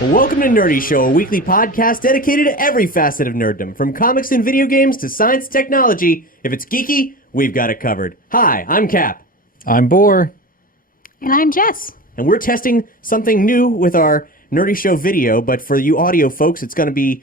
Welcome to Nerdy Show, a weekly podcast dedicated to every facet of nerddom, from comics and video games to science and technology. If it's geeky, we've got it covered. Hi, I'm Cap. I'm Boar. And I'm Jess. And we're testing something new with our Nerdy Show video, but for you audio folks, it's going to be,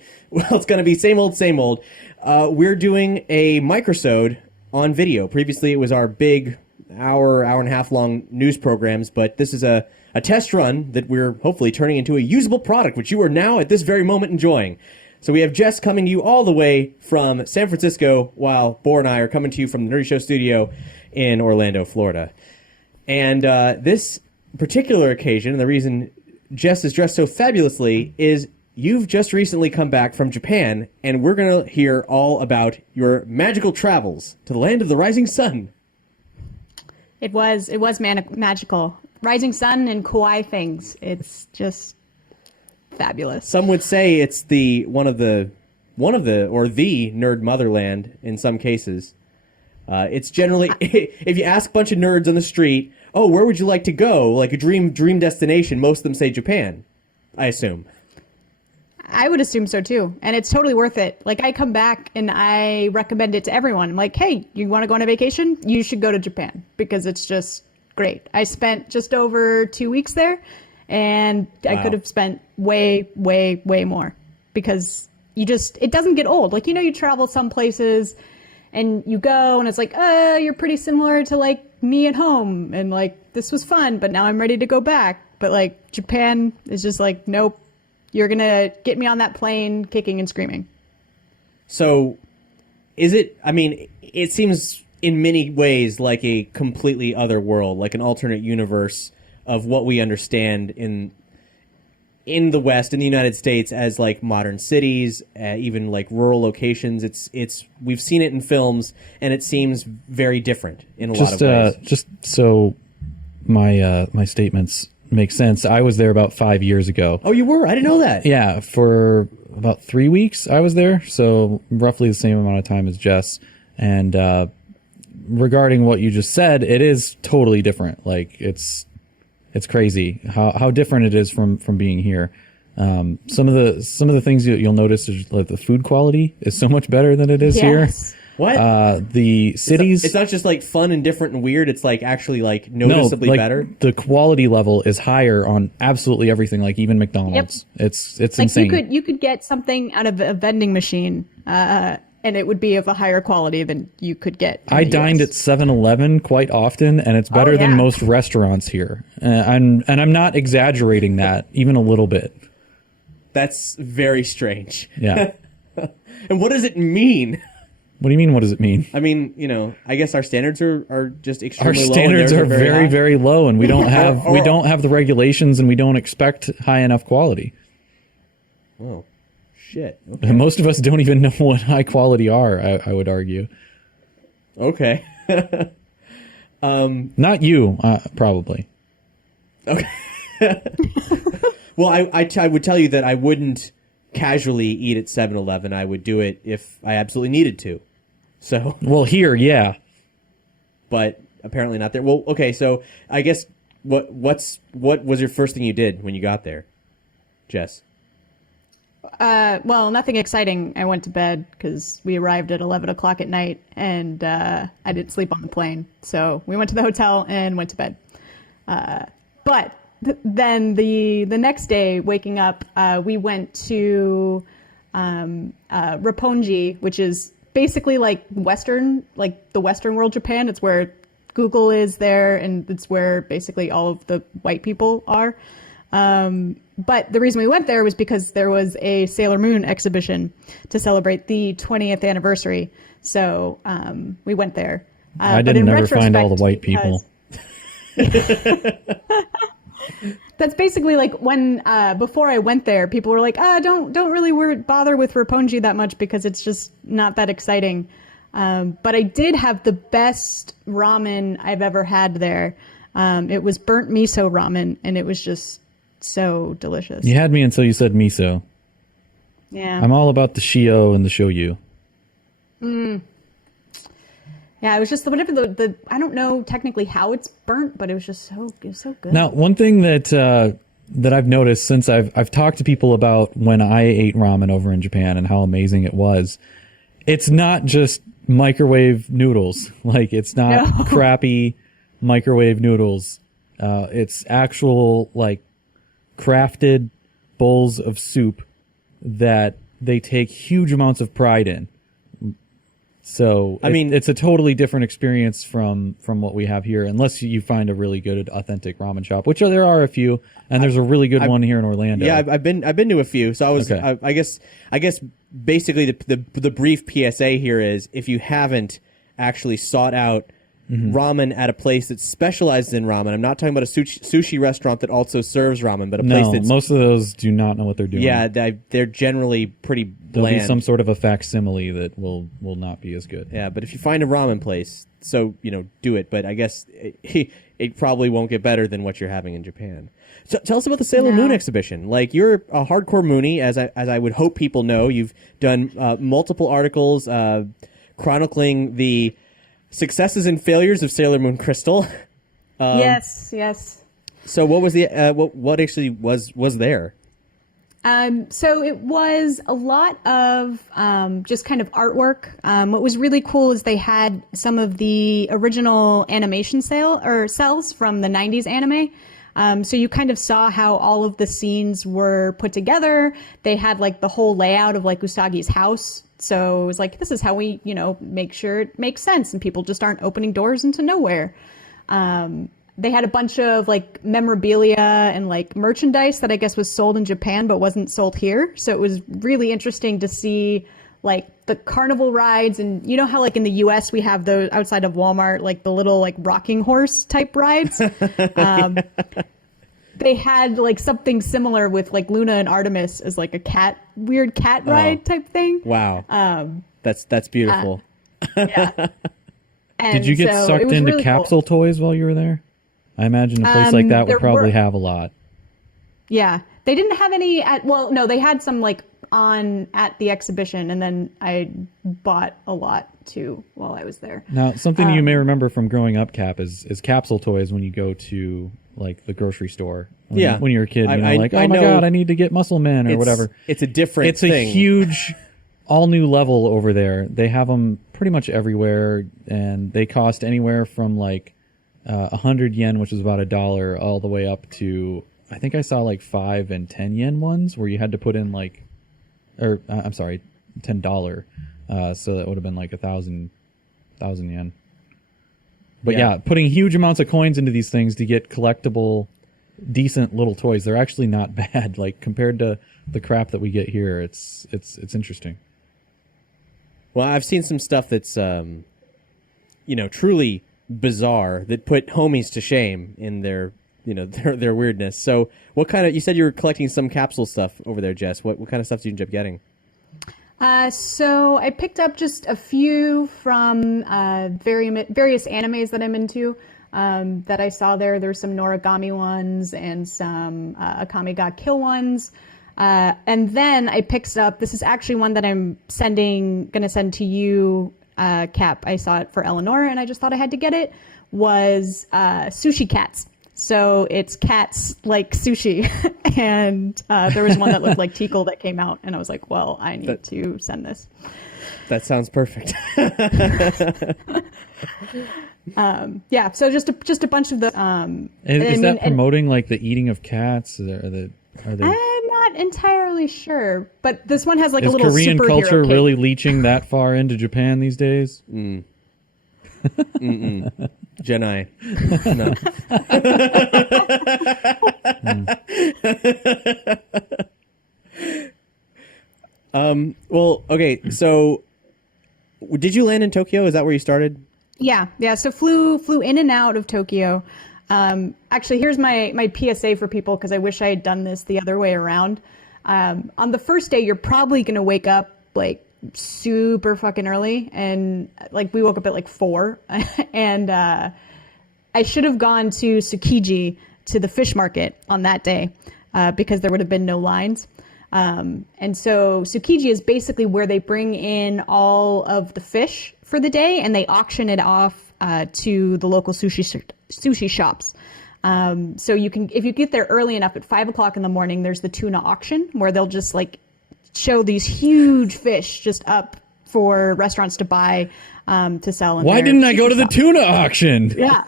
same old, same old. We're doing a Microsode on video. Previously, it was our big hour and a half long news programs, but this is a test run that we're hopefully turning into a usable product, which you are now at this very moment enjoying. So we have Jess coming to you all the way from San Francisco, while Boar and I are coming to you from the Nerdy Show studio in Orlando, Florida. And this particular occasion, and the reason Jess is dressed so fabulously, is you've just recently come back from Japan, and we're going to hear all about your magical travels to the land of the rising sun. It was magical. Rising sun and kawaii things. It's just fabulous. Some would say it's the nerd motherland in some cases. It's generally, if you ask a bunch of nerds on the street, oh, where would you like to go? Like a dream destination, most of them say Japan, I assume. I would assume so too. And it's totally worth it. Like, I come back and I recommend it to everyone. I'm like, hey, you want to go on a vacation? You should go to Japan because it's just great. I spent just over 2 weeks there, and wow. I could have spent way, way, way more because it doesn't get old. Like, you travel some places and you go and it's like, you're pretty similar to like me at home. And like, this was fun, but now I'm ready to go back. But like, Japan is just like, nope, you're going to get me on that plane kicking and screaming. So it seems in many ways like a completely other world, like an alternate universe of what we understand in the West, in the United States, as like modern cities, even like rural locations. It's we've seen it in films, and it seems very different in a lot of ways. Just so my statements make sense, I was there about 5 years ago. Oh, you were? I didn't know that. Yeah, for about 3 weeks I was there, so roughly the same amount of time as Jess. And regarding what you just said, it is totally different. Like, it's crazy how different it is from being here. Some of the things you'll notice is like the food quality is so much better than it is here. What? The cities. It's not just like fun and different and weird. It's like actually like noticeably better. The quality level is higher on absolutely everything. Like even McDonald's. Yep. It's like insane. You could get something out of a vending machine, and it would be of a higher quality than you could get. I dined at 7-Eleven quite often, and it's better than most restaurants here. And I'm not exaggerating that even a little bit. That's very strange. Yeah. And what does it mean? What do you mean, what does it mean? I mean, I guess our standards are just extremely low. Our standards are very, very low, and we don't have we don't have the regulations, and we don't expect high enough quality. Oh, shit. Okay. And most of us don't even know what high quality are, I would argue. Okay. Not you, probably. Okay. Well, I would tell you that I wouldn't casually eat at 7-Eleven. I would do it if I absolutely needed to. So. Well, here, yeah. But apparently not there. Well, okay, so I guess what was your first thing you did when you got there, Jess? Well, nothing exciting. I went to bed because we arrived at 11 o'clock at night, and I didn't sleep on the plane. So we went to the hotel and went to bed. But then the next day, waking up, we went to Roppongi, which is basically like the Western world Japan. It's where Google is there, and it's where basically all of the white people are. But the reason we went there was because there was a Sailor Moon exhibition to celebrate the 20th anniversary. So we went there. I didn't never find all the white people. That's basically like when before I went there, people were like, don't really bother with Roppongi that much because it's just not that exciting. But I did have the best ramen I've ever had there. It was burnt miso ramen, and it was just so delicious. You had me until you said miso. Yeah. I'm all about the shio and the shoyu. Yeah, it was just whatever I don't know technically how it's burnt, but it was just so good. Now, one thing that that I've noticed since I've talked to people about when I ate ramen over in Japan and how amazing it was. It's not just microwave noodles. Like, it's not crappy microwave noodles. It's actual, like, crafted bowls of soup that they take huge amounts of pride in. So I mean, it's a totally different experience from what we have here, unless you find a really good authentic ramen shop, which there are a few, and there's a really good one here in Orlando. Yeah, I've been to a few. So I was Okay. I guess basically the brief PSA here is, if you haven't actually sought out ramen at a place that specializes in ramen. I'm not talking about a sushi restaurant that also serves ramen, but a place that's... most of those do not know what they're doing. Yeah, they're generally pretty bland. There'll be some sort of a facsimile that will not be as good. Yeah, but if you find a ramen place, so, do it. But I guess it probably won't get better than what you're having in Japan. So tell us about the Sailor Moon exhibition. Like, you're a hardcore Moonie, as I would hope people know. You've done multiple articles chronicling the successes and failures of Sailor Moon Crystal. Yes. So what was the what actually was there? So it was a lot of just kind of artwork. What was really cool is they had some of the original animation cells from the 90s anime. So you kind of saw how all of the scenes were put together. They had like the whole layout of like Usagi's house. So it was like, this is how we, make sure it makes sense and people just aren't opening doors into nowhere. They had a bunch of like memorabilia and like merchandise that I guess was sold in Japan but wasn't sold here. So it was really interesting to see like the carnival rides, and how like in the US we have those outside of Walmart, like the little like rocking horse type rides. They had like something similar with like Luna and Artemis as like a weird cat ride type thing. Wow. That's beautiful. Yeah. Did you get sucked into really Capsule toys while you were there? I imagine a place like that would probably have a lot. Yeah. They didn't have any no, they had some like at the exhibition, and then I bought a lot too while I was there. Now, something you may remember from growing up, Cap, is Capsule toys when you go to like the grocery store. When you're a kid, oh my God, I need to get Muscle Man or whatever. It's a different thing. It's a huge, all new level over there. They have them pretty much everywhere, and they cost anywhere from like 100 yen, which is about $1, all the way up to, I think I saw like 5 and 10 yen ones where you had to put in like, I'm sorry, $10. So that would have been like 1,000 yen. But yeah, putting huge amounts of coins into these things to get collectible, decent little toys. They're actually not bad. Like, compared to the crap that we get here, it's interesting. Well, I've seen some stuff that's, truly bizarre, that put homies to shame in their weirdness. So what kind of, you said you were collecting some Capsule stuff over there, Jess. What kind of stuff did you end up getting? So I picked up just a few from various animes that I'm into that I saw there. There's some Noragami ones and some Akame ga Kill ones. And then I picked up, this is actually one that I'm going to send to you, Cap. I saw it for Eleanor and I just thought I had to get it, was sushi cats. So it's cats like sushi. And there was one that looked like Tikal that came out. And I was like, well, I need to send this. That sounds perfect. Yeah, so just a bunch of the... is that promoting like the eating of cats? Are they... I'm not entirely sure. But this one has like a Is little Korean superhero culture cake. really leaching that far into Japan these days? Jedi. No. Well, okay, so did you land in Tokyo? Is that where you started? Yeah. So flew in and out of Tokyo. Actually, here's my PSA for people, because I wish I had done this the other way around. On the first day, you're probably going to wake up like super fucking early, and like we woke up at like 4 and I should have gone to Tsukiji, to the fish market on that day, because there would have been no lines. And so Tsukiji is basically where they bring in all of the fish for the day and they auction it off to the local sushi shops. So you can, if you get there early enough at 5 o'clock in the morning, there's the tuna auction where they'll just like show these huge fish just up for restaurants to buy, to sell. Why didn't I go to the tuna auction? Yeah.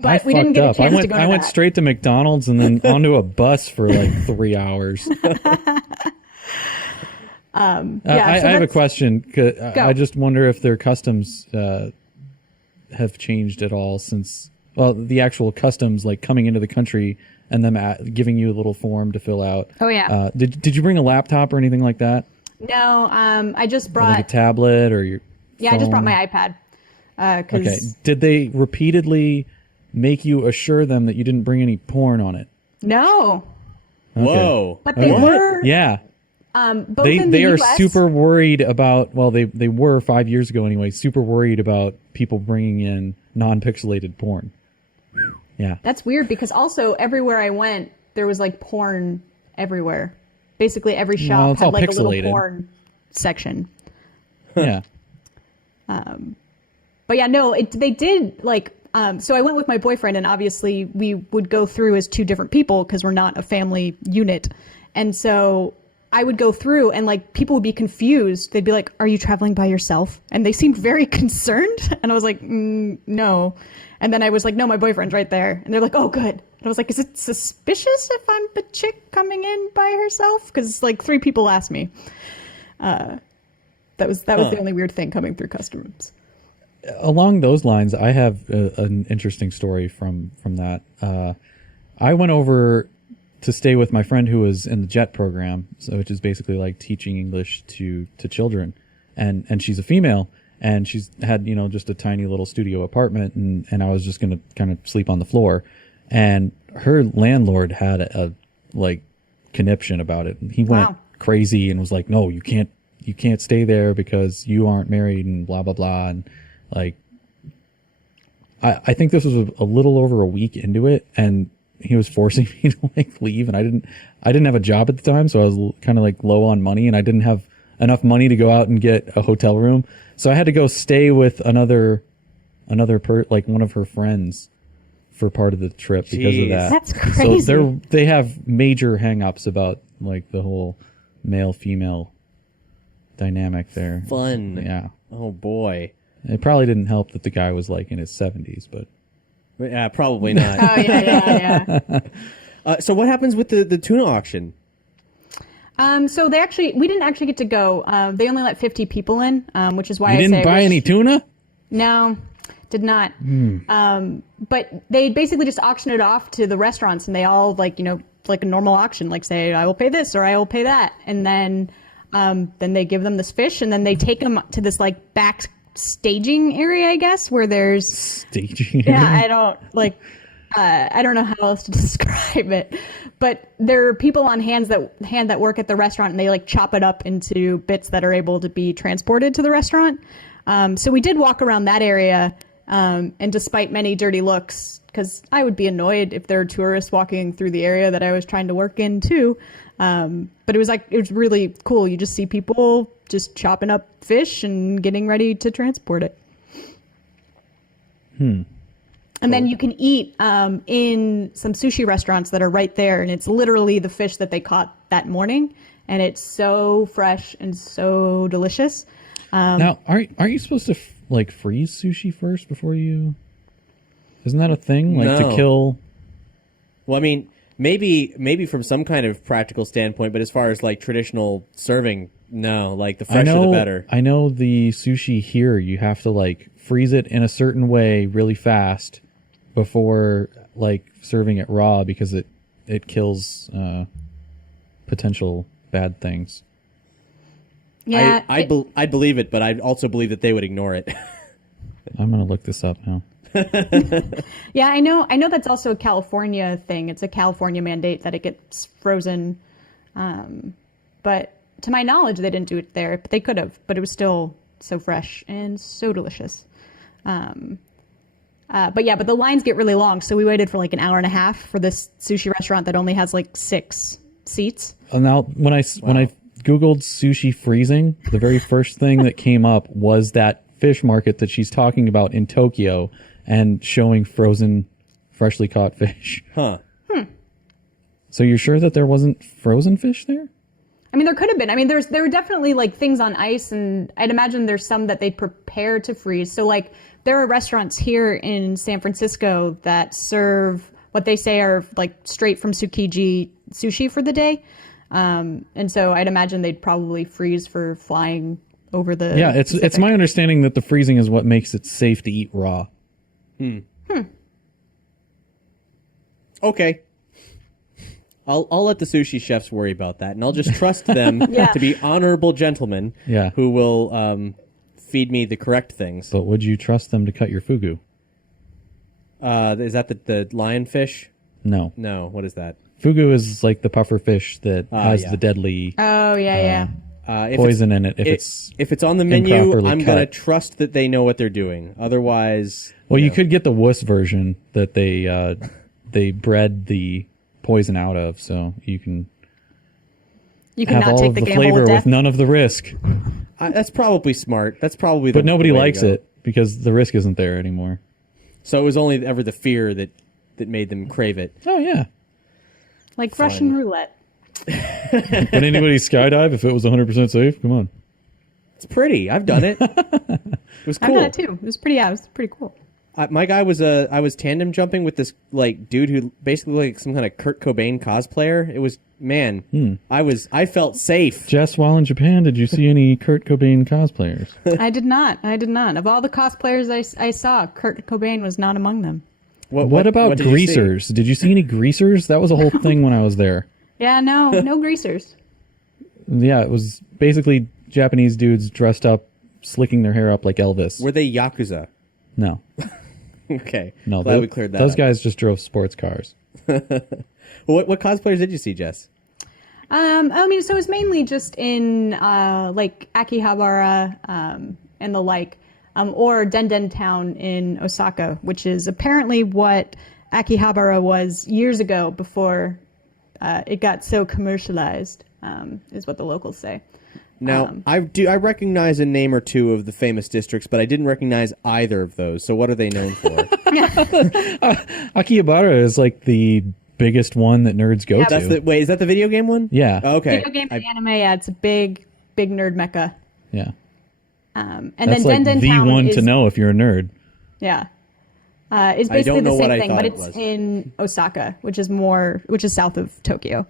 But we didn't get a chance to go to I went that. straight to McDonald's and then onto a bus for like 3 hours. I have a question. I just wonder if their customs have changed at all since, well, the actual customs, like coming into the country and them giving you a little form to fill out. Oh, yeah. Did you bring a laptop or anything like that? No, I just Or brought. like a tablet or your Yeah, I just brought phone? my iPad. Okay. Did they repeatedly make you assure them that you didn't bring any porn on it? No, Okay. Whoa. but they were. Yeah. Both in They the are US, super worried about, well, they were 5 years ago anyway, super worried about people bringing in non-pixelated porn. Yeah. That's weird because also everywhere I went, there was like porn everywhere. Basically, every shop Well, it's had all like a pixelated. little porn section. Yeah. But yeah, no, they did like. So I went with my boyfriend, and obviously we would go through as two different people because we're not a family unit, and so I would go through, and like people would be confused. They'd be like, "Are you traveling by yourself?" And they seemed very concerned, and I was like, "No." And then I was like, "No, my boyfriend's right there," and they're like, "Oh, good." And I was like, "Is it suspicious if I'm the chick coming in by herself?" Because like 3 people asked me. That was the only weird thing coming through customs. Along those lines, I have an interesting story from that. I went over to stay with my friend who was in the JET program, which is basically like teaching English to children, and she's a female, and she's had just a tiny little studio apartment, and I was just gonna kind of sleep on the floor, and her landlord had a like conniption about it, and he went crazy and was like, "No, you can't stay there because you aren't married," and blah blah blah, and like, I think this was a little over a week into it, and he was forcing me to like leave, and I didn't have a job at the time, so I was kind of like low on money, and I didn't have enough money to go out and get a hotel room, so I had to go stay with another like one of her friends for part of the trip because of that. That's crazy. So they have major hang-ups about like the whole male female dynamic there. Fun. Yeah. Oh boy. It probably didn't help that the guy was like in his 70s, but Yeah, probably not. Oh yeah. So what happens with the tuna auction? So we didn't actually get to go. They only let 50 people in, which is why you didn't buy any tuna? No, did not. But they basically just auctioned it off to the restaurants, and they all like a normal auction, like say I will pay this or I will pay that, and then they give them this fish, and then they take them to this like back staging area, I guess, where there's staging. Yeah, I don't know how else to describe it, but there are people on hand that work at the restaurant, and they like chop it up into bits that are able to be transported to the restaurant. So we did walk around that area, and despite many dirty looks, because I would be annoyed if there were tourists walking through the area that I was trying to work in too. But it was really cool. You just see people just chopping up fish and getting ready to transport it. And then you can eat in some sushi restaurants that are right there, and it's literally the fish that they caught that morning, and it's so fresh and so delicious. Now, are you supposed to like freeze sushi first before you? Isn't that a thing? Like No. to kill? Well, I mean, maybe from some kind of practical standpoint, but as far as like traditional serving, no. Like the fresher the better. I know the sushi here, you have to like freeze it in a certain way really fast before like serving it raw because it kills potential bad things. Yeah, I believe it, but I also believe that they would ignore it. I'm gonna look this up now. yeah, I know that's also a California thing. It's a California mandate that it gets frozen. But to my knowledge, they didn't do it there, but they could have. But it was still so fresh and so delicious. But the lines get really long. So we waited for like an hour and a half for this sushi restaurant that only has like 6 seats. Now, when I Googled sushi freezing, the very first thing that came up was that fish market that she's talking about in Tokyo. and showing frozen, freshly caught fish. Huh. So you're sure that there wasn't frozen fish there? I mean, there could have been. I mean, there were definitely like things on ice, and I'd imagine there's some that they prepare to freeze. So like there are restaurants here in San Francisco that serve what they say are like straight from Tsukiji sushi for the day. And so I'd imagine they'd probably freeze for flying over the Yeah, it's my understanding that the freezing is what makes it safe to eat raw. Okay. I'll let the sushi chefs worry about that, and I'll just trust them Yeah. to be honorable gentlemen Yeah. who will feed me the correct things. But would you trust them to cut your fugu? Is that the lionfish? No. No, what is that? Fugu is like the puffer fish that has yeah. the deadly Oh yeah. poison in it. If it's on the menu, improperly I'm going to cut. trust that they know what they're doing. Otherwise... Well, you know. could get the wuss version that they bred the poison out of, so you can You have cannot all take of the the gamble flavor with with death. none of the risk. That's probably smart. That's probably the But nobody the way to likes go. it because the risk isn't there anymore. So it was only ever the fear that made them crave it. Oh yeah. Like Russian roulette. Would anybody skydive if it was 100% safe? Come on. It's pretty. I've done it. It was I've cool. done it too. It was pretty cool. My guy was I was tandem jumping with this like dude who basically looked like some kind of Kurt Cobain cosplayer. It was I felt safe. Jess, while in Japan, did you see any Kurt Cobain cosplayers? I did not. Of all the cosplayers I saw, Kurt Cobain was not among them. What about did you see? greasers? Did you see any greasers? That was a whole thing when I was there. Yeah, no greasers. Yeah, it was basically Japanese dudes dressed up, slicking their hair up like Elvis. Were they Yakuza? No. Okay. No, Glad we cleared that those up. guys just drove sports cars. Well, what cosplayers did you see, Jess? I mean, so it was mainly just in like Akihabara and the like, or Denden town in Osaka, which is apparently what Akihabara was years ago before it got so commercialized, is what the locals say. Now, I recognize a name or two of the famous districts, but I didn't recognize either of those. So what are they known for? Akihabara is like the biggest one that nerds go to. Wait, is that the video game one? Yeah. Oh, okay. Video game and anime, yeah, it's a big nerd mecca. Yeah. And That's then like Denden the town one is, to know if you're a nerd. Yeah. It's I basically don't know the what same I thing, thought but it it's was. in Osaka, which is south of Tokyo.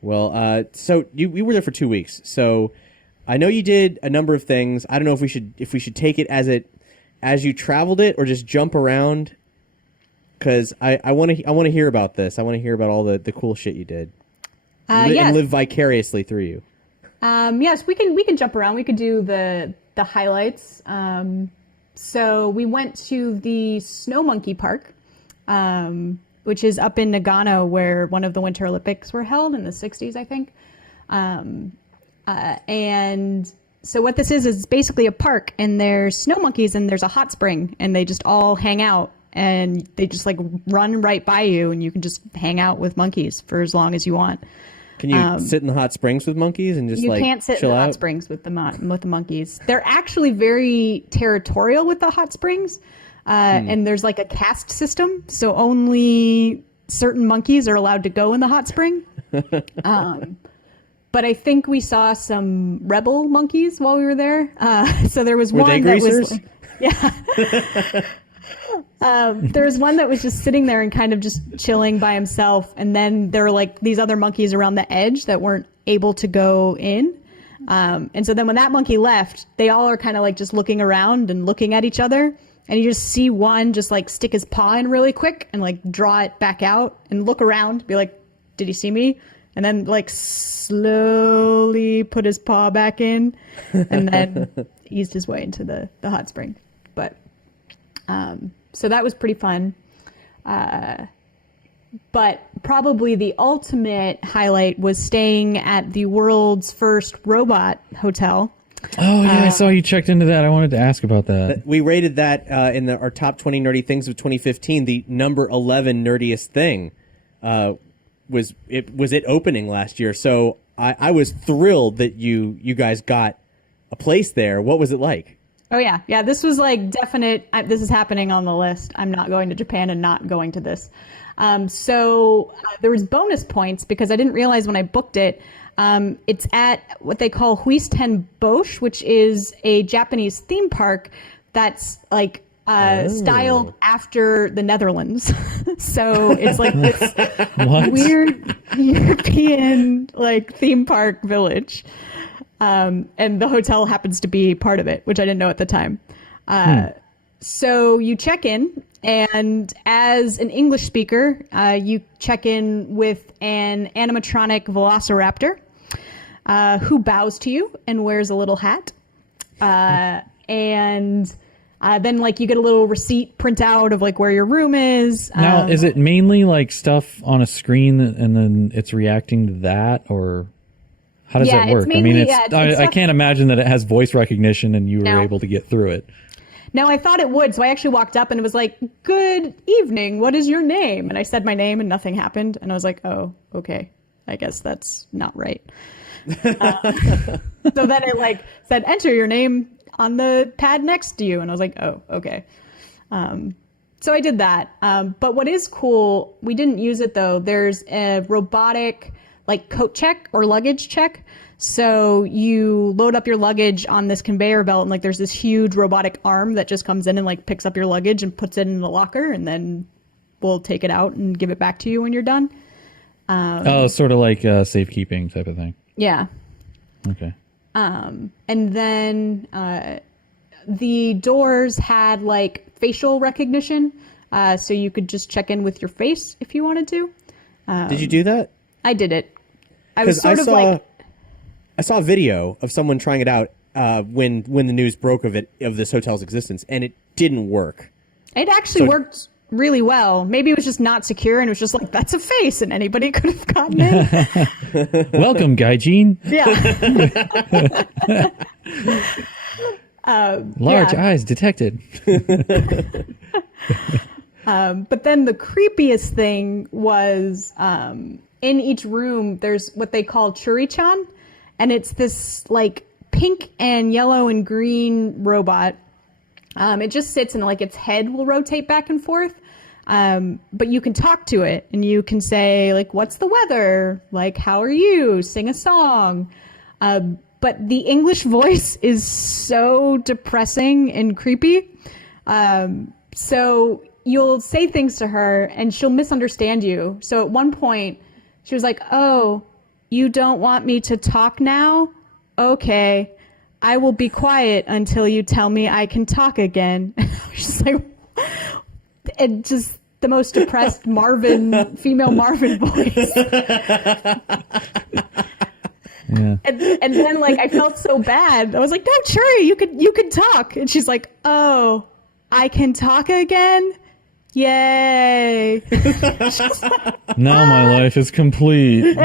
Well, so we were there for 2 weeks. So I know you did a number of things. I don't know if we should take it as you traveled it or just jump around. Because I want to hear about this. I want to hear about all the cool shit you did. Yes. And live vicariously through you. Yes, we can jump around. We could do the highlights. So we went to the Snow Monkey Park, which is up in Nagano, where one of the Winter Olympics were held in the 60s, I think. And so what this is basically a park, and there's snow monkeys, and there's a hot spring, and they just all hang out, and they just like run right by you, and you can just hang out with monkeys for as long as you want. Can you sit in the hot springs with monkeys and just You like can't sit in chill the hot out? springs with the monkeys. They're actually very territorial with the hot springs, and there's like a caste system, so only certain monkeys are allowed to go in the hot spring. But I think we saw some rebel monkeys while we were there. So there was Were one they that greasers? was, yeah. There was one that was just sitting there and kind of just chilling by himself, and then there were like these other monkeys around the edge that weren't able to go in. And so then when that monkey left, they all are kind of like just looking around and looking at each other, and you just see one just like stick his paw in really quick and like draw it back out and look around, be like, "Did he see me?" And then like slowly put his paw back in, and then eased his way into the hot spring. But so that was pretty fun. But probably the ultimate highlight was staying at the world's first robot hotel. Oh, yeah, I saw you checked into that. I wanted to ask about that. We rated that in our top 20 nerdy things of 2015. The number 11 nerdiest thing was it opening last year. So I was thrilled that you guys got a place there. What was it like? Oh yeah, yeah. This was like definite. This is happening on the list. I'm not going to Japan and not going to this. So there was bonus points because I didn't realize when I booked it. It's at what they call Huis Bosch, which is a Japanese theme park that's like styled after the Netherlands. So it's like this weird European like theme park village. And the hotel happens to be part of it, which I didn't know at the time. So you check in, and as an English speaker, you check in with an animatronic velociraptor who bows to you and wears a little hat. And then like you get a little receipt printout of like where your room is. Now, is it mainly like stuff on a screen and then it's reacting to that, or how does that work? Mainly, I can't imagine that it has voice recognition and you were able to get through it. No, I thought it would. So I actually walked up and it was like, "Good evening. What is your name?" And I said my name and nothing happened. And I was like, "Oh, okay. I guess that's not right." So then it like said, "Enter your name on the pad next to you." And I was like, "Oh, okay." So I did that. But what is cool, we didn't use it though. There's a robotic like coat check or luggage check. So you load up your luggage on this conveyor belt and like there's this huge robotic arm that just comes in and like picks up your luggage and puts it in the locker, and then we'll take it out and give it back to you when you're done. Sort of like safekeeping type of thing. Yeah. Okay. And then the doors had like facial recognition, so you could just check in with your face if you wanted to. Did you do that? I did it. I was sort of like... I saw a video of someone trying it out when the news broke of this hotel's existence, and it didn't work. It actually worked really well. Maybe it was just not secure, and it was just like, that's a face, and anybody could have gotten in. Welcome, Gaijin. Yeah. Large eyes detected. But then the creepiest thing was in each room, there's what they call churi-chan. And it's this like pink and yellow and green robot. It just sits and like its head will rotate back and forth. But you can talk to it and you can say like, "What's the weather? Like, how are you? Sing a song." But the English voice is so depressing and creepy. So you'll say things to her and she'll misunderstand you. So at one point she was like, "Oh, you don't want me to talk now? Okay. I will be quiet until you tell me I can talk again." I was just like, it just the most depressed female Marvin voice. Yeah. And then like I felt so bad. I was like, "No, Churi, you could talk." And she's like, "Oh, I can talk again? Yay." Now my life is complete.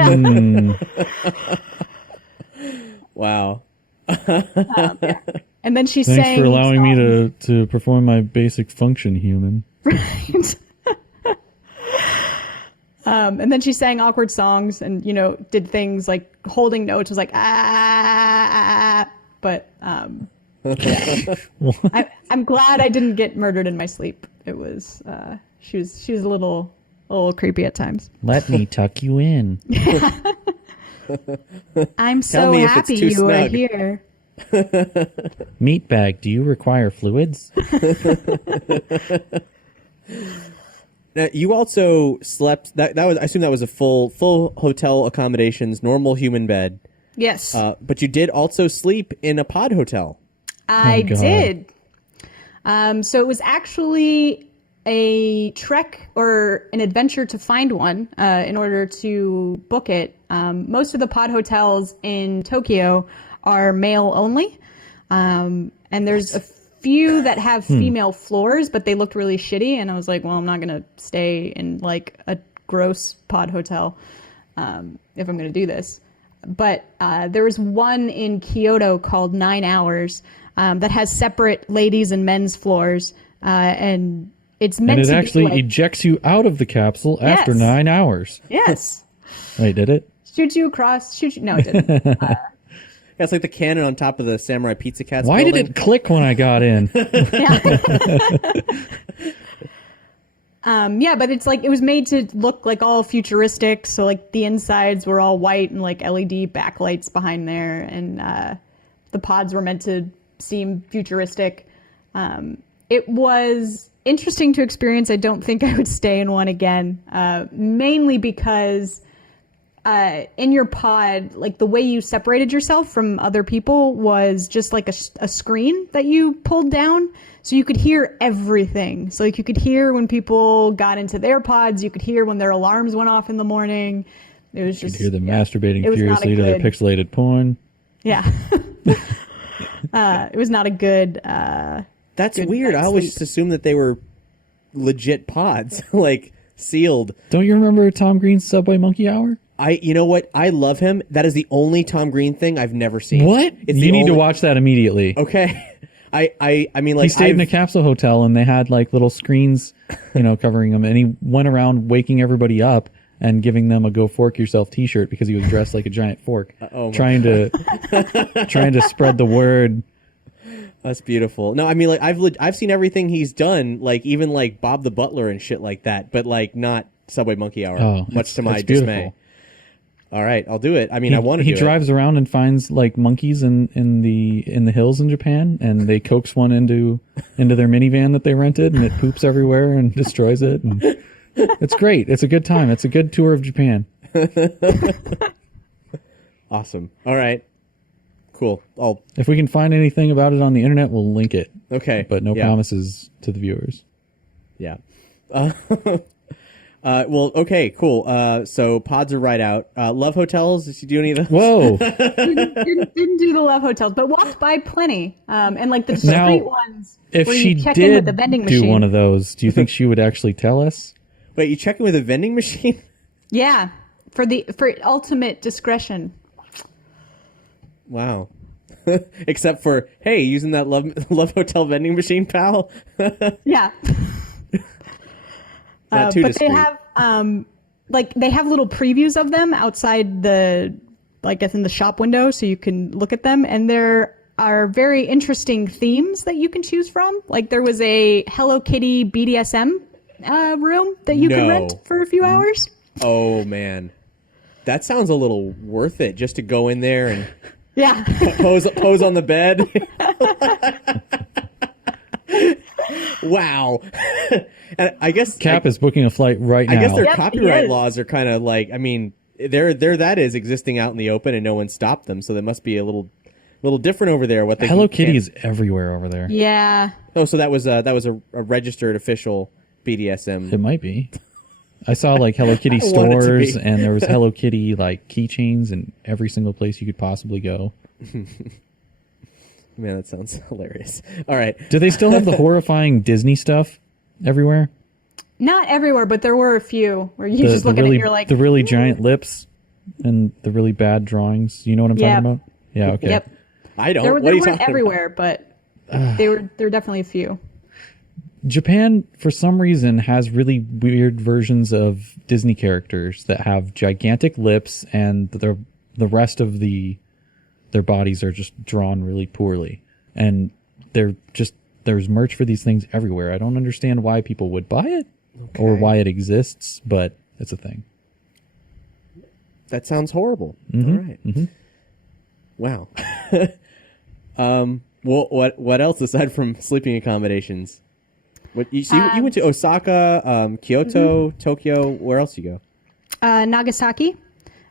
Wow. Yeah. And then she Thanks sang for allowing me songs. to perform my basic function, human. Right. And then she sang awkward songs and, did things like holding notes, was like, ah. But yeah. I'm glad I didn't get murdered in my sleep. It was, she was a little creepy at times. Let me tuck you in. I'm so happy you are here. Meatbag, do you require fluids? Now, you also slept. That was. I assume that was a full hotel accommodations, normal human bed. Yes. But you did also sleep in a pod hotel. I did. So it was actually a trek or an adventure to find one in order to book it. Most of the pod hotels in Tokyo are male only. And there's a few that have female floors, but they looked really shitty. And I was like, well, I'm not going to stay in like a gross pod hotel if I'm going to do this. But there was one in Kyoto called 9 Hours that has separate ladies and men's floors. And it's meant to be actually like, ejects you out of the capsule after Yes. 9 hours. Yes. Wait, did it? Shoot you across. No, it didn't. It's like the cannon on top of the Samurai Pizza Cat's Why building. did it click when I got in? Yeah, but it's like it was made to look like all futuristic. So like the insides were all white and like LED backlights behind there, and the pods were meant to seem futuristic. It was interesting to experience. I don't think I would stay in one again, mainly because in your pod, like the way you separated yourself from other people was just like a screen that you pulled down. So you could hear everything. So like you could hear when people got into their pods. You could hear when their alarms went off in the morning. It was just You could hear them masturbating it was not a furiously to their good- pixelated porn. Yeah. It was not a good. That's Good weird. I night's always sleep. just assumed that they were legit pods, like sealed. Don't you remember Tom Green's Subway Monkey Hour? You know what? I love him. That is the only Tom Green thing I've never seen. What? It's You the need to only- watch that immediately. Okay. I mean, like He stayed in a I've- capsule hotel and they had like little screens, covering him. And he went around waking everybody up and giving them a "Go Fork Yourself" T-shirt because he was dressed like a giant fork, trying to spread the word. That's beautiful. No, I mean, like I've seen everything he's done, like even like Bob the Butler and shit like that, but like not Subway Monkey Hour. Oh, much to my it's beautiful. dismay. All right, I'll do it. I mean, I want to. He drives around and finds like monkeys in the hills in Japan, and they coax one into their minivan that they rented, and it poops everywhere and destroys it. And it's great. It's a good time. It's a good tour of Japan. Awesome. All right. Cool. If we can find anything about it on the internet, we'll link it. Okay. But no Yeah. promises to the viewers. Yeah. Well, okay, cool. So pods are right out. Love hotels. Did you do any of those? Whoa! didn't do the love hotels, but walked by plenty. And like the Now, discreet ones. If where she you check in with the did vending do machine. one of those, do you think she would actually tell us? Wait, you checking with a vending machine? Yeah, for ultimate discretion. Wow. Except for, hey, using that love hotel vending machine, pal. Yeah. Not too But discreet. they have they have little previews of them outside the, I guess, in the shop window, so you can look at them. And there are very interesting themes that you can choose from. Like there was a Hello Kitty BDSM room that you could No. rent for a few hours. Oh man, that sounds a little worth it just to go in there and Yeah. pose on the bed. Wow. And I guess Cap is booking a flight right now. I guess their Yep, copyright he is. laws are kind of like, I mean, they're that is existing out in the open and no one stopped them, so they must be a little different over there. What they Hello can- Kitty is everywhere over there. Yeah. Oh, so that was a registered official BDSM. It might be. I saw like Hello Kitty I want it to stores, be. and there was Hello Kitty like keychains in every single place you could possibly go. Man, that sounds hilarious. All right. Do they still have the horrifying Disney stuff everywhere? Not everywhere, but there were a few where you just look at it and you're like, the really giant lips and the really bad drawings. You know what I'm Yep. talking about? Yeah. Okay. yep. I don't. There What are weren't you talking everywhere, but there were definitely a few. Japan, for some reason, has really weird versions of Disney characters that have gigantic lips, and the rest of their bodies are just drawn really poorly. And there's merch for these things everywhere. I don't understand why people would buy it or why it exists, but it's a thing. That sounds horrible. Mm-hmm. All right. Wow. Well, what else aside from sleeping accommodations? You went to Osaka, Kyoto, Tokyo. Where else you go? Nagasaki,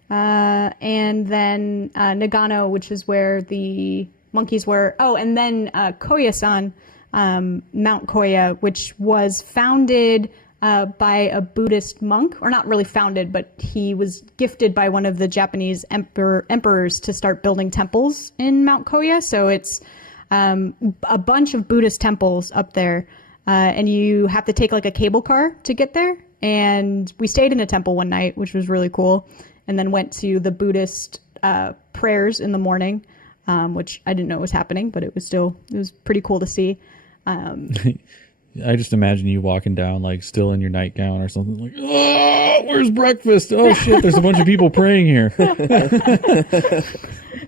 and then Nagano, which is where the monkeys were. Oh, and then Koya-san, Mount Koya, which was founded by a Buddhist monk, or not really founded, but he was gifted by one of the Japanese emperors to start building temples in Mount Koya. So it's a bunch of Buddhist temples up there. And you have to take like a cable car to get there. And we stayed in a temple one night, which was really cool. And then went to the Buddhist prayers in the morning, which I didn't know was happening, but it was pretty cool to see. I just imagine you walking down, like, still in your nightgown or something, like, oh, where's breakfast? Oh, shit, there's a bunch of people praying here.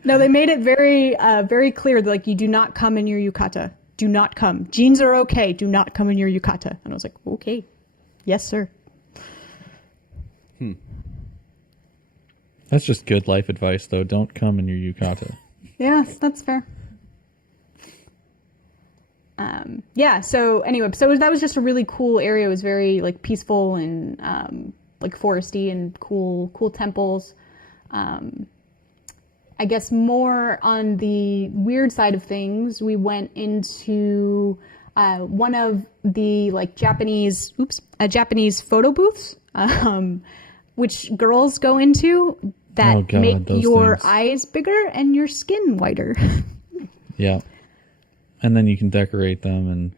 No, they made it very, very clear that, like, you do not come in your yukata. Do not come. Jeans are okay. Do not come in your yukata. And I was like, okay. Yes, sir. That's just good life advice, though. Don't come in your yukata. Yeah, that's fair. Yeah, so anyway, so that was just a really cool area. It was very, like, peaceful and, like, foresty and cool temples. I guess more on the weird side of things, we went into one of the, like, Japanese photo booths, which girls go into that make your eyes bigger and your skin whiter. Yeah. And then you can decorate them and...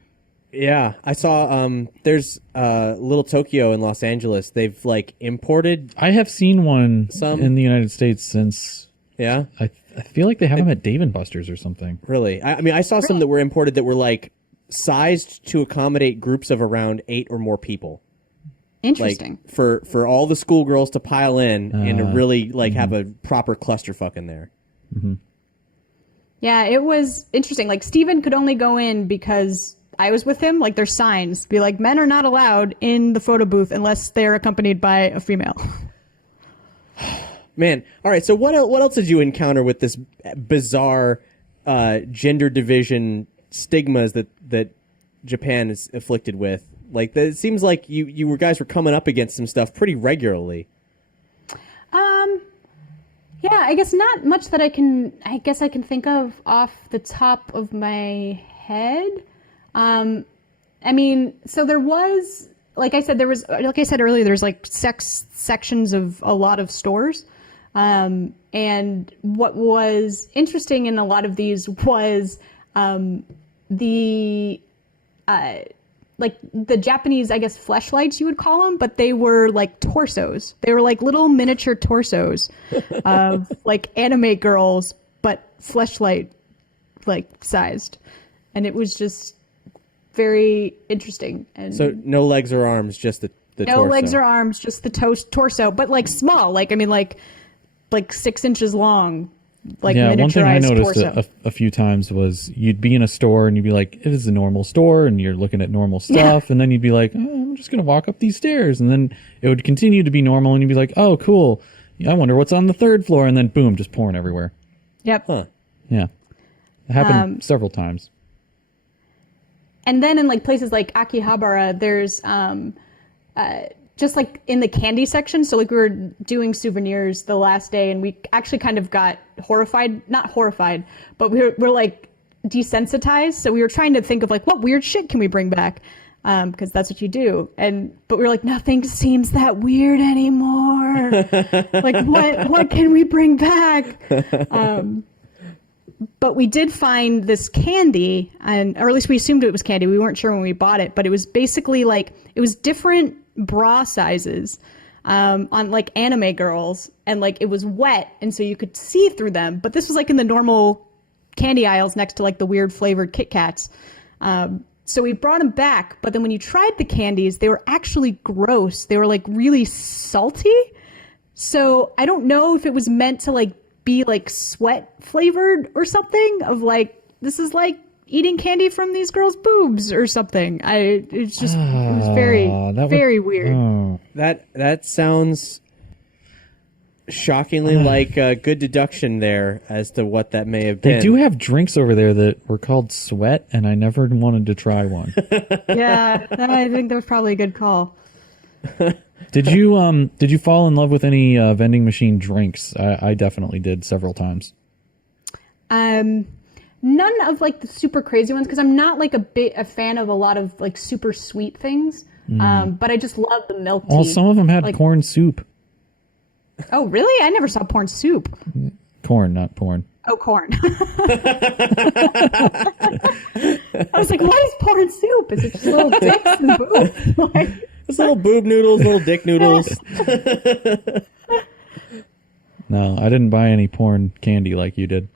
Yeah, I saw there's Little Tokyo in Los Angeles. They've, like, imported... I have seen one in the United States since... Yeah? I feel like they have them at Dave & Buster's or something. Really? I mean, I saw some that were imported that were, like, sized to accommodate groups of around 8 or more people. Interesting. Like, for all the schoolgirls to pile in and to really, like, have a proper clusterfuck in there. Mm-hmm. Yeah, it was interesting. Like, Steven could only go in because I was with him. Like, there's signs. Be like, men are not allowed in the photo booth unless they're accompanied by a female. Man, all right, so what else did you encounter with this bizarre gender division stigmas that Japan is afflicted with? Like, it seems like you guys were coming up against some stuff pretty regularly. Yeah, I guess not much that I can think of off the top of my head. I mean, so there was, like I said earlier, there's like sections of a lot of stores. And what was interesting in a lot of these was like the Japanese, I guess, fleshlights you would call them, but they were like torsos. They were like little miniature torsos of like anime girls, but fleshlight like sized. And it was just very interesting. And so no legs or arms, just the torso. No legs or arms, just the torso, but like small, like, I mean, like 6 inches long. Like, yeah, one thing I noticed a few few times was you'd be in a store and you'd be like, it is a normal store, and you're looking at normal stuff, and then you'd be like, oh, I'm just going to walk up these stairs, and then it would continue to be normal, and you'd be like, oh, cool, I wonder what's on the 3rd floor, and then boom, just porn everywhere. Yep. Huh. Yeah. It happened several times. And then in like places like Akihabara, there's just like in the candy section. So like we were doing souvenirs the last day, and we actually kind of got not horrified, but we're like desensitized. So we were trying to think of like, what weird shit can we bring back? Because that's what you do. But we were like, nothing seems that weird anymore. Like, what can we bring back? But we did find this candy, or at least we assumed it was candy. We weren't sure when we bought it, but it was basically like, it was different bra sizes on like anime girls, and like it was wet, and so you could see through them. But this was like in the normal candy aisles next to like the weird flavored Kit Kats. So we brought them back, but then when you tried the candies, they were actually gross. They were like really salty. So I don't know if it was meant to like be like sweat flavored or something, of like, this is like eating candy from these girls' boobs or something. It was very weird. That sounds shockingly like a good deduction there as to what that may have been. They do have drinks over there that were called Sweat, and I never wanted to try one. Yeah, I think that was probably a good call. Did you fall in love with any vending machine drinks? I definitely did several times. None of like the super crazy ones, because I'm not like a fan of a lot of like super sweet things. But I just love the milk tea. Well, some of them had like, corn soup. Oh, really? I never saw corn soup. Corn, not porn. Oh, corn. I was like, what is corn soup? Is it just little dicks and boobs? Like, it's little boob noodles, little dick noodles. No, I didn't buy any porn candy like you did.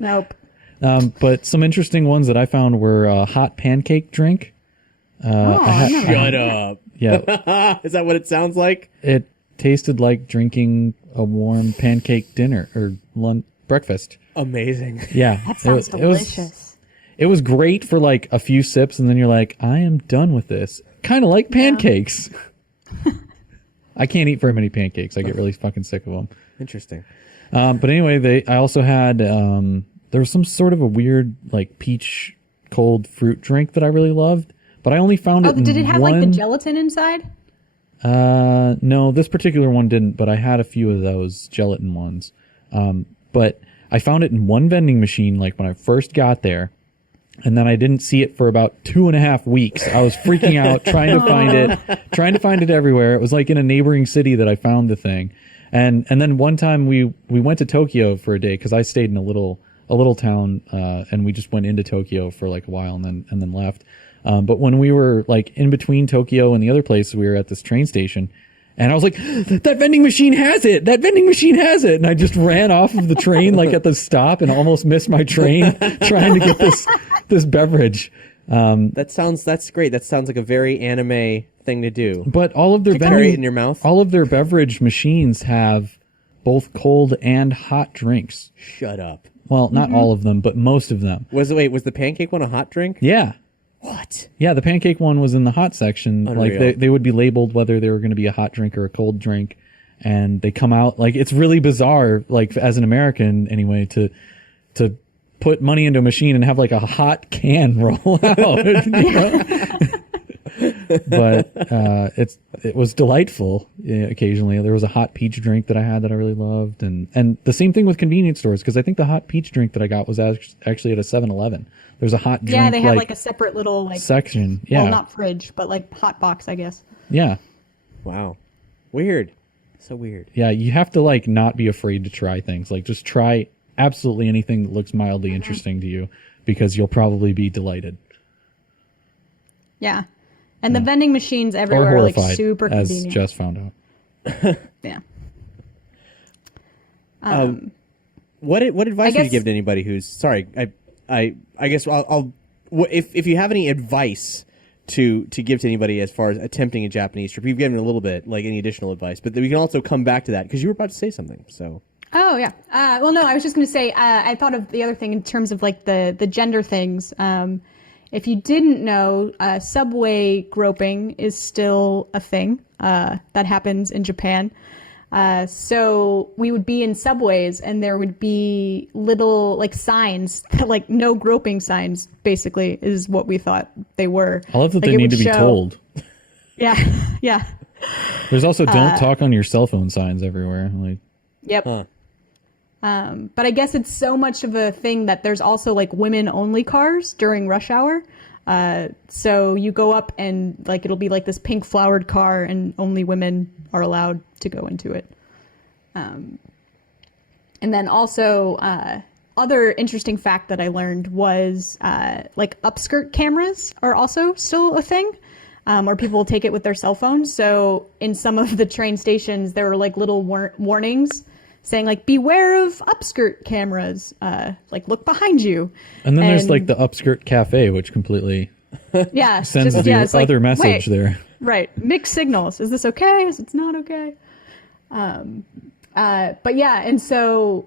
Nope. But some interesting ones that I found were a hot pancake drink. Shut up. Yeah. Is that what it sounds like? tasted like drinking a warm pancake dinner or breakfast. Amazing. Yeah. That sounds delicious. It was great for like a few sips, and then you're like, I am done with this. Kind of like pancakes. I can't eat very many pancakes. I get really fucking sick of them. Interesting. But anyway, I also had, there was some sort of a weird like peach cold fruit drink that I really loved, but I only found it in did it have one... like the gelatin inside? No, this particular one didn't, but I had a few of those gelatin ones. But I found it in one vending machine, like when I first got there, and then I didn't see it for about 2.5 weeks. I was freaking out, trying to find it everywhere. It was like in a neighboring city that I found the thing. And then one time we went to Tokyo for a day, cause I stayed in a little town, and we just went into Tokyo for like a while and then left. But when we were like in between Tokyo and the other place, we were at this train station, and I was like, that vending machine has it! That vending machine has it! And I just ran off of the train like at the stop and almost missed my train trying to get this beverage. That's great. That sounds like a very anime thing to do. But all of their carry it in your mouth. all of their beverage machines have both cold and hot drinks. Shut up. Well, not all of them, but most of them. Was the pancake one a hot drink? Yeah. What? Yeah, the pancake one was in the hot section. Unreal. Like they would be labeled whether they were going to be a hot drink or a cold drink, and they come out like it's really bizarre. Like as an American, anyway, to put money into a machine and have like a hot can roll out. You know? But it was delightful. Occasionally, there was a hot peach drink that I had that I really loved, and the same thing with convenience stores, because I think the hot peach drink that I got was actually at a 7-Eleven. There's a hot drink. Yeah, they had like a separate little like section. Yeah, well, not fridge, but like hot box, I guess. Yeah. Wow. Weird. So weird. Yeah, you have to like not be afraid to try things. Like just try absolutely anything that looks mildly interesting to you, because you'll probably be delighted. Yeah. And the vending machines Or everywhere are like horrified, super as convenient. Jess found out. Yeah. What advice would you guess- give to anybody who's sorry? I guess if you have any advice to give to anybody as far as attempting a Japanese trip, you've given a little bit, like any additional advice, but we can also come back to that because you were about to say something. So. Oh yeah. Well, no, I was just going to say I thought of the other thing in terms of like the gender things. If you didn't know, subway groping is still a thing that happens in Japan. So we would be in subways and there would be little like signs, like no groping signs, basically, is what we thought they were. I love that like they need to be told. Yeah, yeah. There's also don't talk on your cell phone signs everywhere. Like, Yep. Huh. But I guess it's so much of a thing that there's also like women only cars during rush hour. So you go up and like it'll be like this pink flowered car and only women are allowed to go into it. And then also other interesting fact that I learned was like upskirt cameras are also still a thing. Or people will take it with their cell phones. So in some of the train stations, there were like little warnings saying like, beware of upskirt cameras, like look behind you. and then there's like the upskirt cafe, which completely yeah, sends just, the it's other like, message wait, there. Right. Mixed signals. Is this okay? Is it not okay? But yeah, and so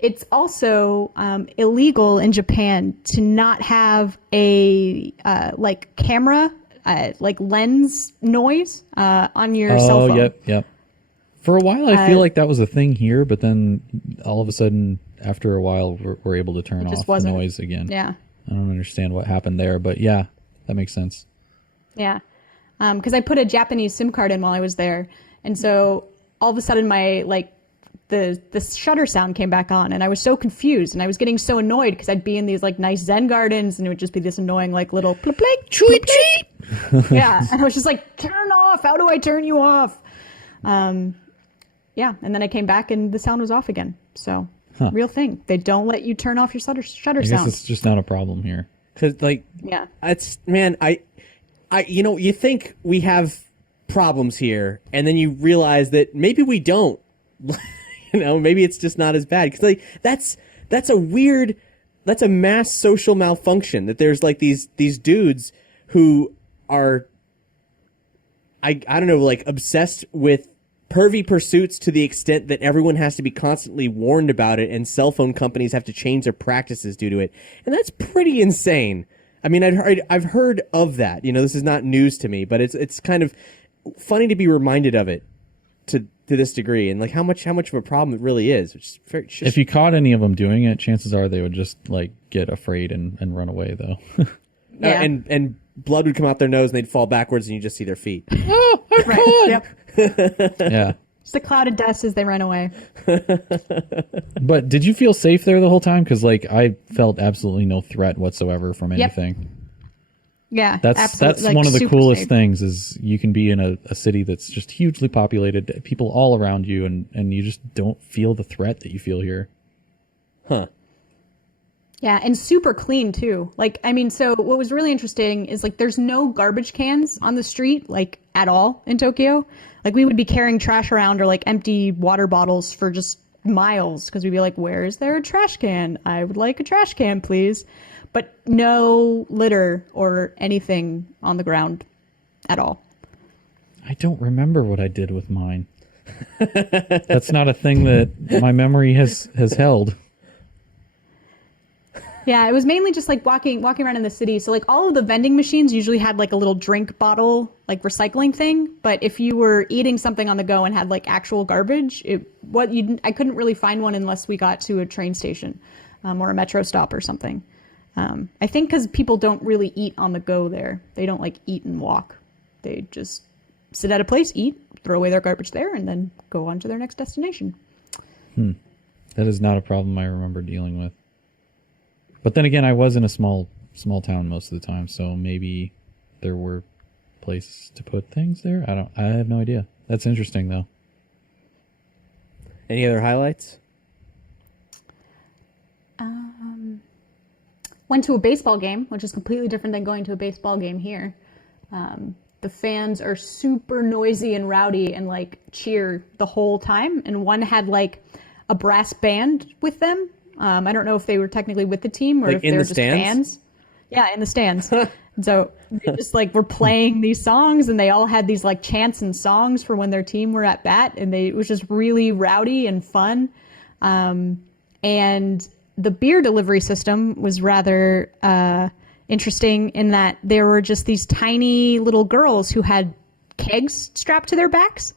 it's also illegal in Japan to not have a like camera, like lens noise on your cell phone. Oh, yep. For a while, I feel like that was a thing here, but then all of a sudden, after a while, we're able to turn off the noise again. Yeah. I don't understand what happened there, but yeah, that makes sense. Yeah. Because I put a Japanese SIM card in while I was there. And so all of a sudden my, like, the shutter sound came back on and I was so confused and I was getting so annoyed because I'd be in these like nice Zen gardens and it would just be this annoying like little plip plip cheep cheep. Yeah. And I was just like, turn off. How do I turn you off? Yeah. And then I came back and the sound was off again. So real thing. They don't let you turn off your shutter I guess sound. it's just not a problem here. Cause like, Yeah. it's, man, I, you think we have problems here and then you realize that maybe we don't. Maybe it's just not as bad. Cause like, that's a mass social malfunction that there's like these dudes who are, I don't know, like obsessed with pervy pursuits to the extent that everyone has to be constantly warned about it, and cell phone companies have to change their practices due to it. And that's pretty insane. I mean, I've heard of that. You know, this is not news to me, but it's kind of funny to be reminded of it to this degree, and like how much of a problem it really is. Which is very, If you caught any of them doing it, chances are they would just like get afraid and run away, though. Yeah. And blood would come out their nose, and they'd fall backwards, and you just see their feet. Oh, Right. Yep. yeah. Just a cloud of dust as they run away. But did you feel safe there the whole time? Because like I felt absolutely no threat whatsoever from anything. Yeah, That's absolutely. Like, one of the super coolest safe. things is you can be in a city that's just hugely populated, people all around you, and you just don't feel the threat that you feel here. Huh. Yeah, and super clean too. Like, I mean, so what was really interesting is like there's no garbage cans on the street, like at all in Tokyo. Like we would be carrying trash around or like empty water bottles for just miles because we'd be like, where is there a trash can? I would like a trash can, please. But no litter or anything on the ground at all. I don't remember what I did with mine. That's not a thing that my memory has held. Yeah, it was mainly just like walking around in the city. So like all of the vending machines usually had like a little drink bottle like recycling thing. But if you were eating something on the go and had like actual garbage, I couldn't really find one unless we got to a train station or a metro stop or something. I think because people don't really eat on the go there. They don't like eat and walk. They just sit at a place, eat, throw away their garbage there, and then go on to their next destination. That is not a problem I remember dealing with. But then again, I was in a small town most of the time, so maybe there were places to put things there. I have no idea. That's interesting though. Any other highlights? Went to a baseball game, which is completely different than going to a baseball game here. The fans are super noisy and rowdy and like cheer the whole time. And one had like a brass band with them. I don't know if they were technically with the team or Like if in they were the just stands? fans. Yeah, in the stands. And so they just like were playing these songs, and they all had these like chants and songs for when their team were at bat, and it was just really rowdy and fun. And the beer delivery system was rather interesting in that there were just these tiny little girls who had kegs strapped to their backs,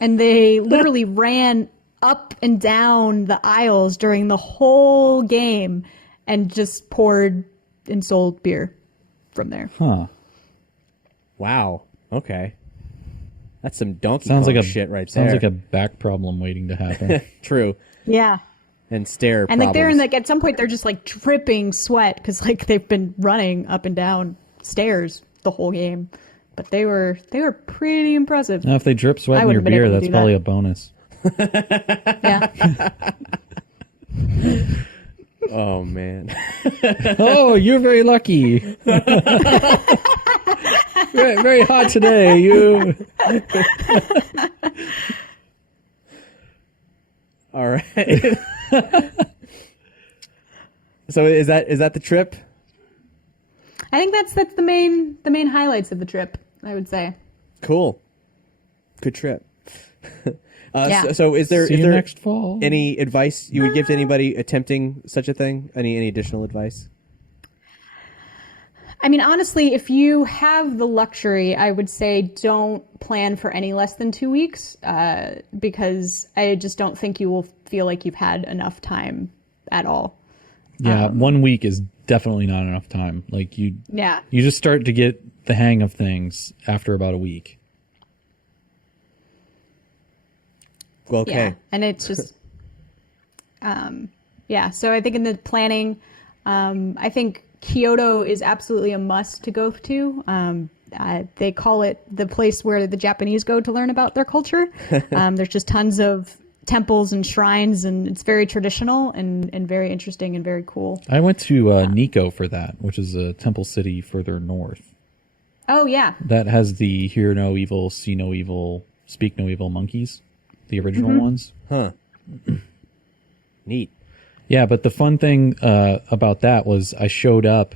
and they literally ran up and down the aisles during the whole game and just poured and sold beer from there. Huh. Wow. Okay. That's some Donkey Sounds Kong like a shit right sounds there. like a back problem waiting to happen. True. Yeah. And stare And like they're problems. in like at some point they're just like dripping sweat because like they've been running up and down stairs the whole game. But they were pretty impressive. Now, if they drip sweat I in your wouldn't been beer, able to that's do probably that. a bonus. Yeah. Oh man. Oh, you're very lucky. very, very hot today. You. All right. So is that the trip? I think that's the main highlights of the trip, I would say. Cool. Good trip. Yeah. So is there See is you there next fall. any advice you would give to anybody attempting such a thing? Any additional advice? I mean, honestly, if you have the luxury, I would say don't plan for any less than 2 weeks because I just don't think you will feel like you've had enough time at all. Yeah, 1 week is definitely not enough time. Like you just start to get the hang of things after about a week. Well, okay. Yeah, and it's just, yeah. So I think in the planning, I think Kyoto is absolutely a must to go to. They call it the place where the Japanese go to learn about their culture. There's just tons of temples and shrines, and it's very traditional and very interesting and very cool. I went to Niko for that, which is a temple city further north. Oh yeah, That has the hear no evil, see no evil, speak no evil monkeys, the original ones. Huh. Neat. Yeah, but the fun thing about that was I showed up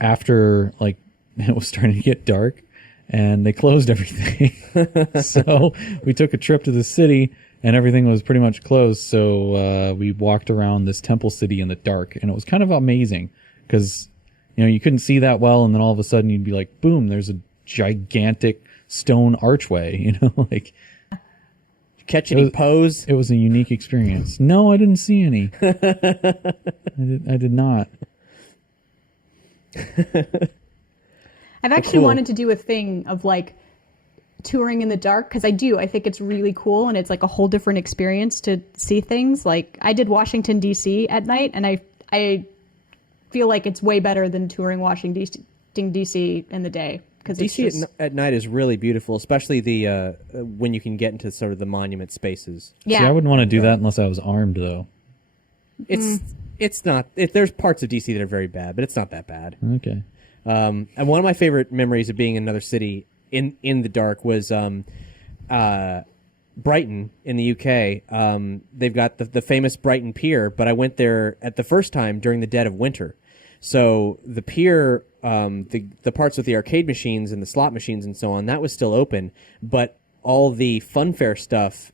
after like it was starting to get dark, and they closed everything. So we took a trip to the city, and everything was pretty much closed. So we walked around this temple city in the dark, and it was kind of amazing because you couldn't see that well, and then all of a sudden you'd be like, boom, there's a gigantic stone archway. Like. Catch any pose? It was a unique experience. No, I didn't see any. I did not. I've actually wanted to do a thing of like touring in the dark because I think it's really cool and it's like a whole different experience to see things. Like I did Washington D.C. at night, and I feel like it's way better than touring Washington D.C. in the day. DC at night is really beautiful, especially the when you can get into sort of the monument spaces. Yeah, see, I wouldn't want to do that unless I was armed, though. It's not. There's parts of DC that are very bad, but it's not that bad. Okay. And one of my favorite memories of being in another city in the dark was Brighton in the UK. They've got the famous Brighton Pier, but I went there at the first time during the dead of winter. So the pier, the parts with the arcade machines and the slot machines and so on, that was still open. But all the funfair stuff,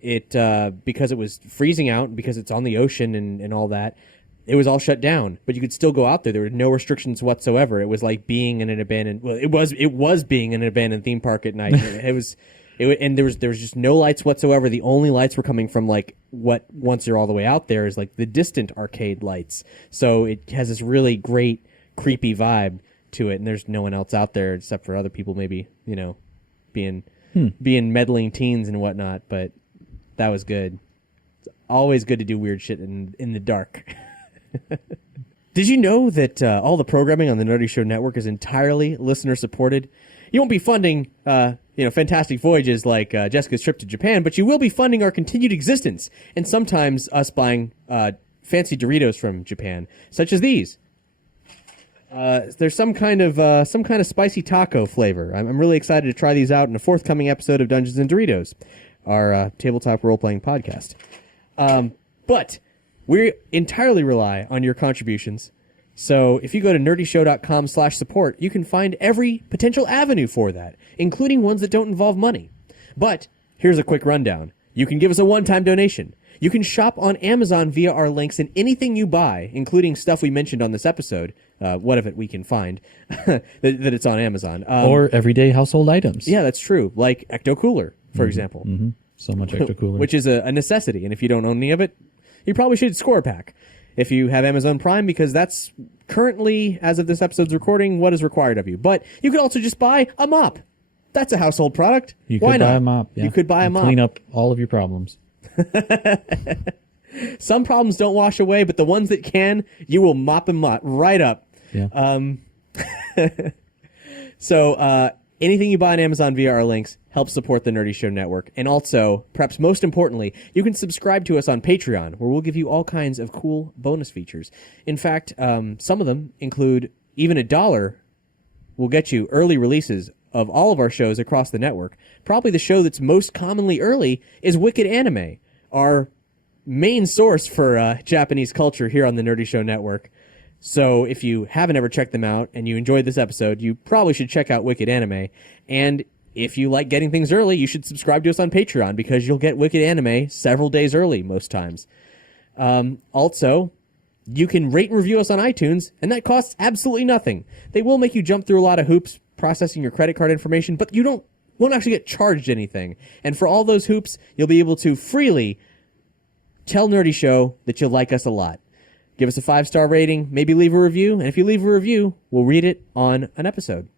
because it was freezing out, because it's on the ocean and all that, it was all shut down. But you could still go out there. There were no restrictions whatsoever. It was like being in an abandoned. Well, it was being in an abandoned theme park at night. And there was just no lights whatsoever. The only lights were coming from like what once you're all the way out there is like the distant arcade lights. So it has this really great creepy vibe to it, and there's no one else out there except for other people maybe being meddling teens and whatnot. But that was good. It's always good to do weird shit in the dark. Did you know that all the programming on the Nerdy Show Network is entirely listener supported? You won't be funding fantastic voyages like Jessica's trip to Japan, but you will be funding our continued existence, and sometimes us buying fancy Doritos from Japan, such as these. There's some kind of spicy taco flavor. I'm really excited to try these out in a forthcoming episode of Dungeons and Doritos, our tabletop role-playing podcast. But we entirely rely on your contributions. So if you go to nerdyshow.com/support, you can find every potential avenue for that, including ones that don't involve money. But here's a quick rundown. You can give us a one-time donation. You can shop on Amazon via our links, and anything you buy, including stuff we mentioned on this episode, what of it we can find, that it's on Amazon. Or everyday household items. Yeah, that's true. Like Ecto Cooler, for example. Mm-hmm. So much Ecto Cooler. Which is a necessity, and if you don't own any of it, you probably should score a pack. If you have Amazon Prime, because that's currently, as of this episode's recording, what is required of you. But you could also just buy a mop. That's a household product. You Why could not? buy a mop. Yeah. You could buy a mop. Clean up all of your problems. Some problems don't wash away, but the ones that can, you will mop them right up. Yeah. So anything you buy on Amazon via our links helps support the Nerdy Show Network. And also, perhaps most importantly, you can subscribe to us on Patreon, where we'll give you all kinds of cool bonus features. In fact, some of them include even $1 will get you early releases of all of our shows across the network. Probably the show that's most commonly early is Wicked Anime, our main source for Japanese culture here on the Nerdy Show Network. So if you haven't ever checked them out and you enjoyed this episode, you probably should check out Wicked Anime. And if you like getting things early, you should subscribe to us on Patreon, because you'll get Wicked Anime several days early most times. Also, you can rate and review us on iTunes, and that costs absolutely nothing. They will make you jump through a lot of hoops processing your credit card information, but you won't actually get charged anything. And for all those hoops, you'll be able to freely tell Nerdy Show that you like us a lot. Give us a 5-star rating, maybe leave a review, and if you leave a review, we'll read it on an episode.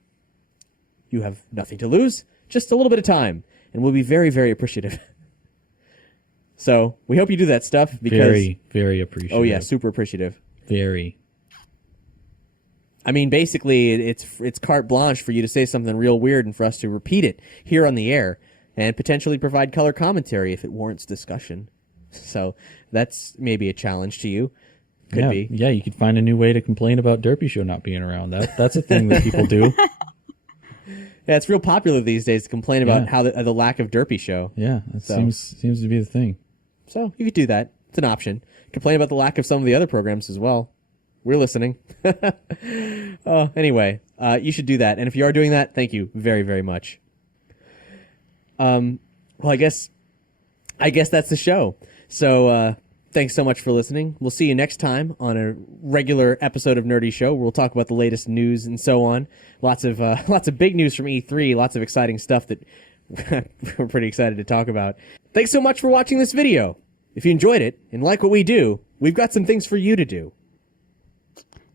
You have nothing to lose, just a little bit of time, and we'll be very, very appreciative. So we hope you do that stuff, because very, very appreciative. Oh yeah, super appreciative. Very. I mean, basically, it's carte blanche for you to say something real weird and for us to repeat it here on the air and potentially provide color commentary if it warrants discussion. So that's maybe a challenge to you. Could be. Yeah, you could find a new way to complain about Derpy Show not being around. That's a thing that people do. Yeah, it's real popular these days to complain about how the lack of Derpy Show. Yeah, that seems to be the thing. So you could do that. It's an option. Complain about the lack of some of the other programs as well. We're listening. Anyway, you should do that. And if you are doing that, thank you very, very much. Well, I guess that's the show. So, thanks so much for listening. We'll see you next time on a regular episode of Nerdy Show, where we'll talk about the latest news and so on. Lots of big news from E3, lots of exciting stuff that we're pretty excited to talk about. Thanks so much for watching this video. If you enjoyed it and like what we do, we've got some things for you to do.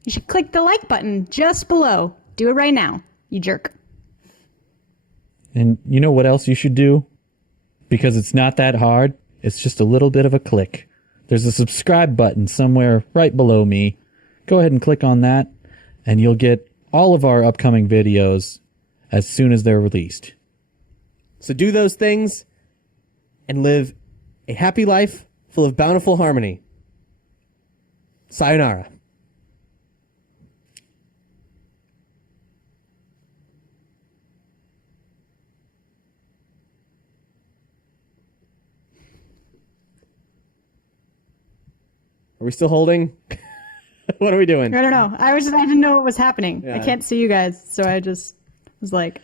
You should click the like button just below. Do it right now, you jerk. And you know what else you should do? Because it's not that hard. It's just a little bit of a click. There's a subscribe button somewhere right below me. Go ahead and click on that, and you'll get all of our upcoming videos as soon as they're released. So do those things and live a happy life full of bountiful harmony. Sayonara. Are we still holding? What are we doing? I don't know. I didn't know what was happening. Yeah. I can't see you guys, so I just was like,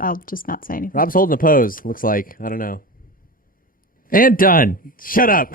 I'll just not say anything. Rob's holding a pose, looks like. I don't know. And done. Shut up.